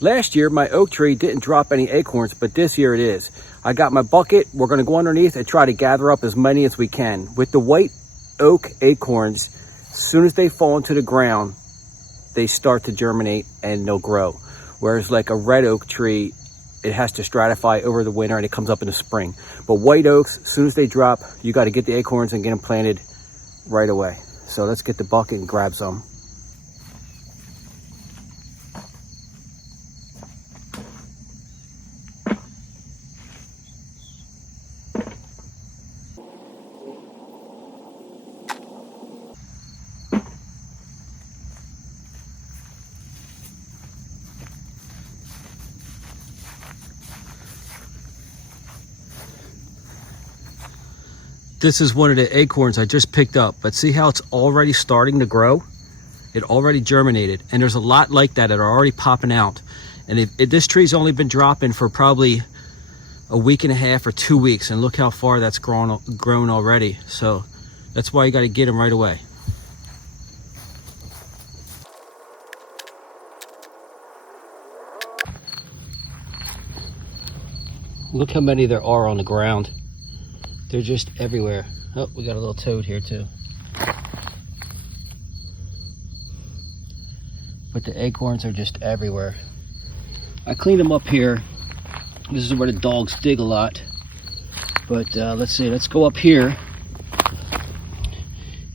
Last year, my oak tree didn't drop any acorns, but this year it is. I got my bucket. We're going to go underneath and try to gather up as many as we can. With the white oak acorns, as soon as they fall into the ground, they start to germinate and they'll grow. Whereas like a red oak tree, it has to stratify over the winter and it comes up in the spring. But white oaks, as soon as they drop, you got to get the acorns and get them planted right away. So let's get the bucket and grab some. This is one of the acorns I just picked up, but see how it's already starting to grow? It already germinated, and there's a lot like that that are already popping out. And this tree's only been dropping for probably a week and a half or 2 weeks, and look how far that's grown already. So that's why you got to get them right away. Look how many there are on the ground. They're just everywhere. Oh, we got a little toad here too. But the acorns are just everywhere. I cleaned them up here. This is where the dogs dig a lot. But let's see, let's go up here.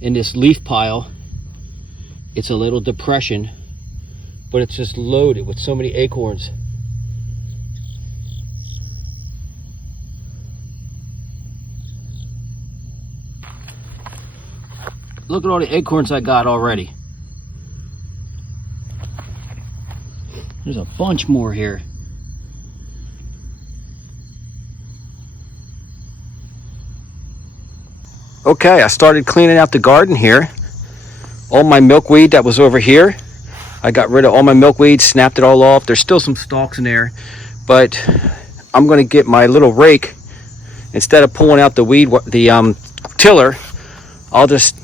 In this leaf pile, it's a little depression, but it's just loaded with so many acorns. Look at all the acorns I got already. There's a bunch more here. Okay, I started cleaning out the garden here. All my milkweed that was over here, I got rid of all my milkweed, snapped it all off. There's still some stalks in there, but I'm gonna get my little rake. Instead of pulling out the tiller, I'll just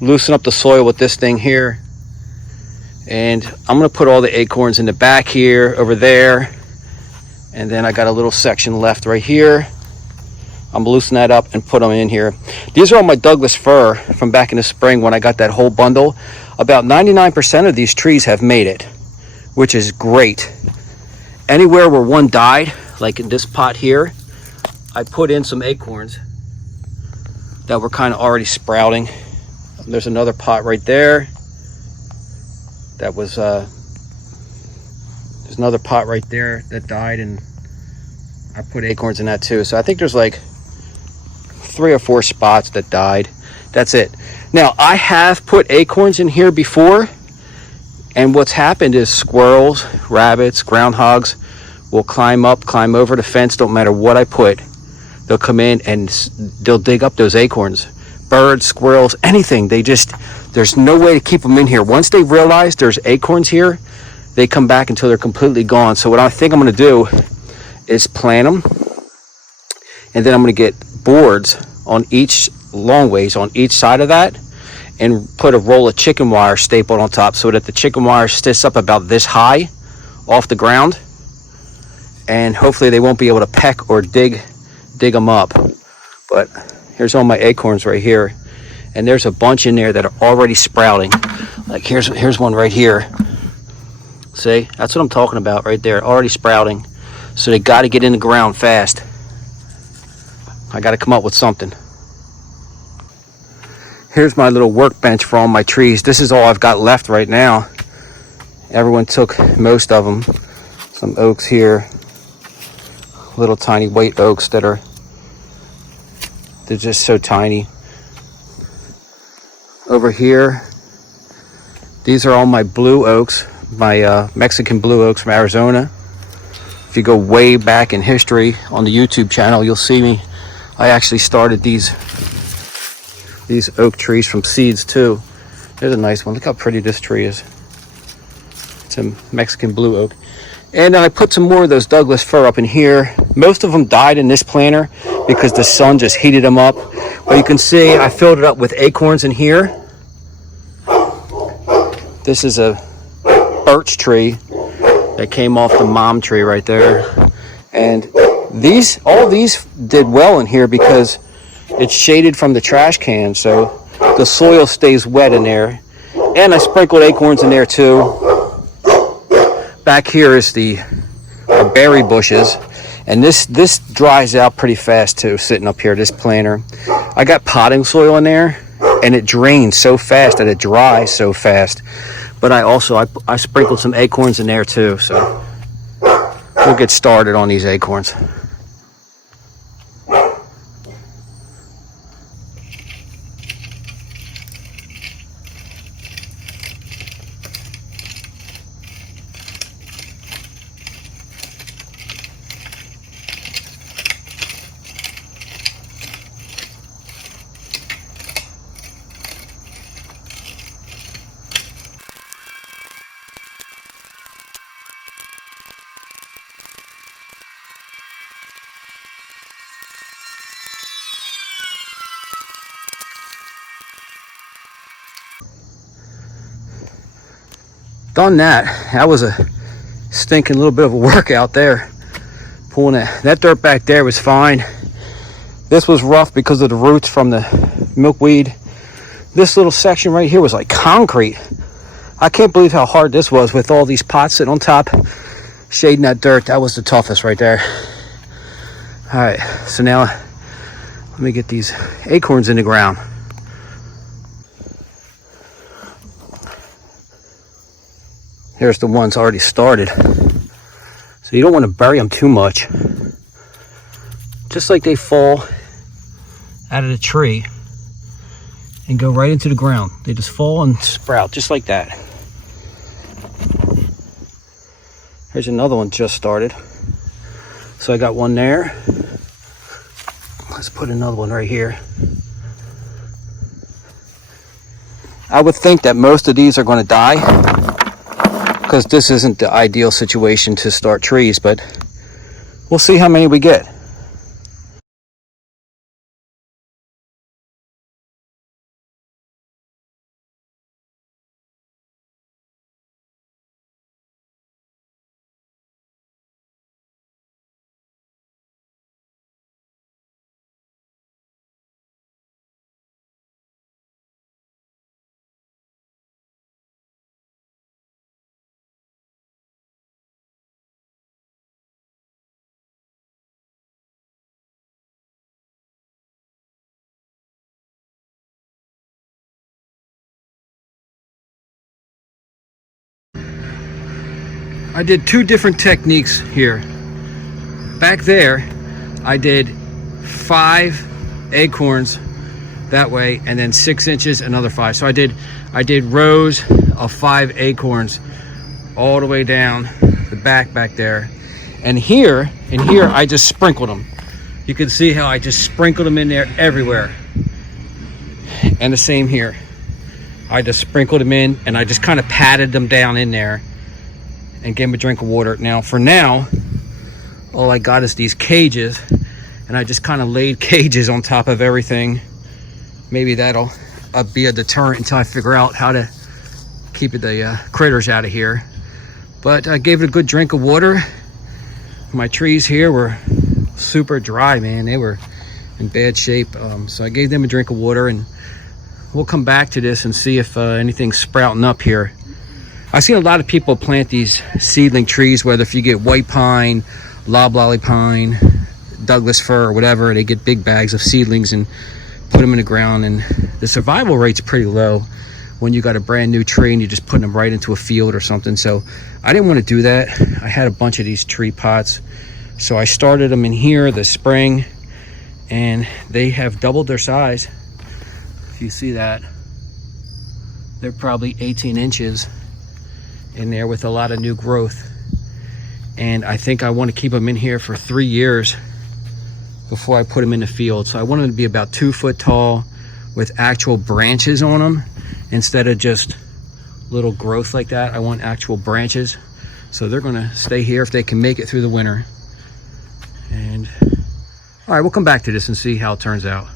loosen up the soil with this thing here, and I'm going to put all the acorns in the back here, over there, and then I got a little section left right here. I'm loosening that up and put them in here. These are all my Douglas fir from back in the spring when I got that whole bundle. About 99% of these trees have made it, which is great. Anywhere where one died, like in this pot here, I put in some acorns that were kind of already sprouting. There's another pot right there. That was there's another pot right there that died, and I put acorns in that too. So I think there's like 3 or 4 spots that died. That's it. Now I have put acorns in here before, and what's happened is squirrels, rabbits, groundhogs will climb over the fence. Don't matter what I put, they'll come in and they'll dig up those acorns. Birds, squirrels, anything. There's no way to keep them in here. Once they realize there's acorns here, they come back until they're completely gone. So what I think I'm going to do is plant them, and then I'm going to get boards on each, long ways on each side of that, and put a roll of chicken wire stapled on top so that the chicken wire sits up about this high off the ground, and hopefully they won't be able to peck or dig them up. But here's all my acorns right here, and there's a bunch in there that are already sprouting. Like here's one right here. See, that's what I'm talking about right there, already sprouting. So they got to get in the ground fast. I got to come up with something. Here's my little workbench for all my trees. This is all I've got left right now. Everyone took most of them. Some oaks here, little tiny white oaks they're just so tiny. Over here, these are all my blue oaks, my Mexican blue oaks from Arizona. If you go way back in history on the YouTube channel, you'll see me. I actually started these oak trees from seeds too. There's a nice one. Look how pretty this tree is. It's a Mexican blue oak. And I put some more of those Douglas fir up in here. Most of them died in this planter because the sun just heated them up. But you can see I filled it up with acorns in here. This is a birch tree that came off the mom tree right there. And all these did well in here because it's shaded from the trash can, so the soil stays wet in there. And I sprinkled acorns in there too. Back here is the berry bushes, and this dries out pretty fast too, sitting up here, this planter. I got potting soil in there, and it drains so fast that it dries so fast. But I sprinkled some acorns in there too, so we'll get started on these acorns. Done that. That was a stinking little bit of a workout there. Pulling that dirt back there was fine. This was rough because of the roots from the milkweed. This little section right here was like concrete. I can't believe how hard this was with all these pots sitting on top, shading that dirt. That was the toughest right there. All right, so now let me get these acorns in the ground. Here's the ones already started. So you don't want to bury them too much. Just like they fall out of the tree and go right into the ground. They just fall and sprout just like that. Here's another one just started. So I got one there. Let's put another one right here. I would think that most of these are going to die, because this isn't the ideal situation to start trees, but we'll see how many we get. I did two different techniques here. Back there, I did 5 acorns that way, and then 6 inches, another 5. So I did rows of 5 acorns all the way down the back there. And here, I just sprinkled them. You can see how I just sprinkled them in there everywhere. And the same here. I just sprinkled them in, and I just kind of patted them down in there and gave them a drink of water. Now, for now, all I got is these cages, and I just kind of laid cages on top of everything. Maybe that'll be a deterrent until I figure out how to keep the critters out of here. But I gave it a good drink of water. My trees here were super dry, man. They were in bad shape. So I gave them a drink of water, and we'll come back to this and see if anything's sprouting up here. I've seen a lot of people plant these seedling trees, whether if you get white pine, loblolly pine, Douglas fir, or whatever, they get big bags of seedlings and put them in the ground, and the survival rate's pretty low when you got a brand new tree and you're just putting them right into a field or something. So I didn't want to do that. I had a bunch of these tree pots, so I started them in here this spring, and they have doubled their size. If you see that, they're probably 18 inches in there with a lot of new growth. And I think I want to keep them in here for 3 years before I put them in the field. So I want them to be about 2 foot tall with actual branches on them instead of just little growth like that. I want actual branches. So they're going to stay here if they can make it through the winter. And all right, we'll come back to this and see how it turns out.